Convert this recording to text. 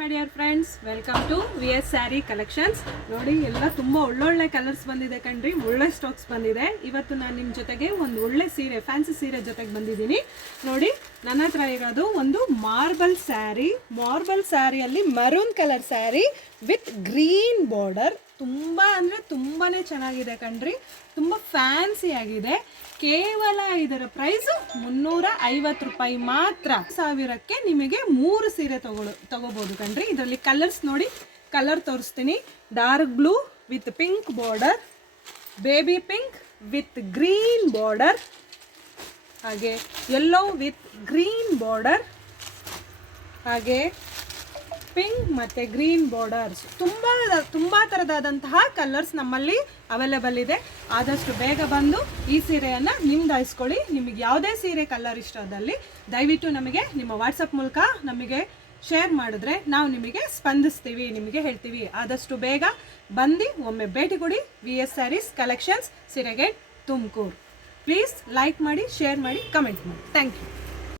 My dear friends, welcome to VS sari collections. ನೋಡಿ, ಎಲ್ಲ ತುಂಬ ಒಳ್ಳೊಳ್ಳೆ ಕಲರ್ಸ್ ಬಂದಿದೆ ಕಣ್ರಿ, ಒಳ್ಳೆ ಸ್ಟಾಕ್ಸ್ ಬಂದಿದೆ. ಇವತ್ತು ನಾನು ನಿಮ್ಮ ಜೊತೆಗೆ ಒಂದು ಒಳ್ಳೆ ಸೀರೆ, ಫ್ಯಾನ್ಸಿ ಸೀರೆ ಜೊತೆಗೆ ಬಂದಿದ್ದೀನಿ. ನೋಡಿ, ನನ್ನ ಹತ್ರ ಇರೋದು ಒಂದು ಮಾರ್ಬಲ್ ಸ್ಯಾರಿಯಲ್ಲಿ maroon colour sari with green border. ತುಂಬ ಅಂದರೆ ತುಂಬಾ ಚೆನ್ನಾಗಿದೆ ಕಣ್ರಿ, ತುಂಬ ಫ್ಯಾನ್ಸಿ ಆಗಿದೆ. ಕೇವಲ ಇದರ ಪ್ರೈಸು 350 ರೂಪಾಯಿ ಮಾತ್ರ. 1000ಕ್ಕೆ ನಿಮಗೆ 3 ಸೀರೆ ತಗೋಬೋದು ಕಣ್ರಿ. ಇದರಲ್ಲಿ ಕಲರ್ಸ್ ನೋಡಿ, ಕಲರ್ ತೋರಿಸ್ತೀನಿ. Dark blue with pink border, baby pink with green border, ಹಾಗೆ ಯೆಲ್ಲೋ ವಿತ್ ಗ್ರೀನ್ ಬಾರ್ಡರ್, ಹಾಗೆ ಪಿಂಕ್ ಮತ್ತು ಗ್ರೀನ್ ಬಾರ್ಡರ್ಸ್. ತುಂಬ ಥರದಾದಂತಹ ಕಲರ್ಸ್ ನಮ್ಮಲ್ಲಿ ಅವೈಲೇಬಲ್ ಇದೆ. ಆದಷ್ಟು ಬೇಗ ಬಂದು ಈ ಸೀರೆಯನ್ನು ನಿಮ್ದಾಯಿಸ್ಕೊಳ್ಳಿ. ನಿಮಗೆ ಯಾವುದೇ ಸೀರೆ ಕಲರ್ ಇಷ್ಟದಲ್ಲಿ ದಯವಿಟ್ಟು ನಮಗೆ ನಿಮ್ಮ ವಾಟ್ಸಪ್ ಮೂಲಕ ನಮಗೆ ಶೇರ್ ಮಾಡಿದ್ರೆ ನಾವು ನಿಮಗೆ ಸ್ಪಂದಿಸ್ತೀವಿ, ನಿಮಗೆ ಹೇಳ್ತೀವಿ. ಆದಷ್ಟು ಬೇಗ ಬಂದು ಒಮ್ಮೆ ಭೇಟಿ ಕೊಡಿ. VS saris collections, Siragate, Tumakuru. Please like ಮಾಡಿ, ಶೇರ್ ಮಾಡಿ, ಕಮೆಂಟ್ ಮಾಡಿ. Thank you.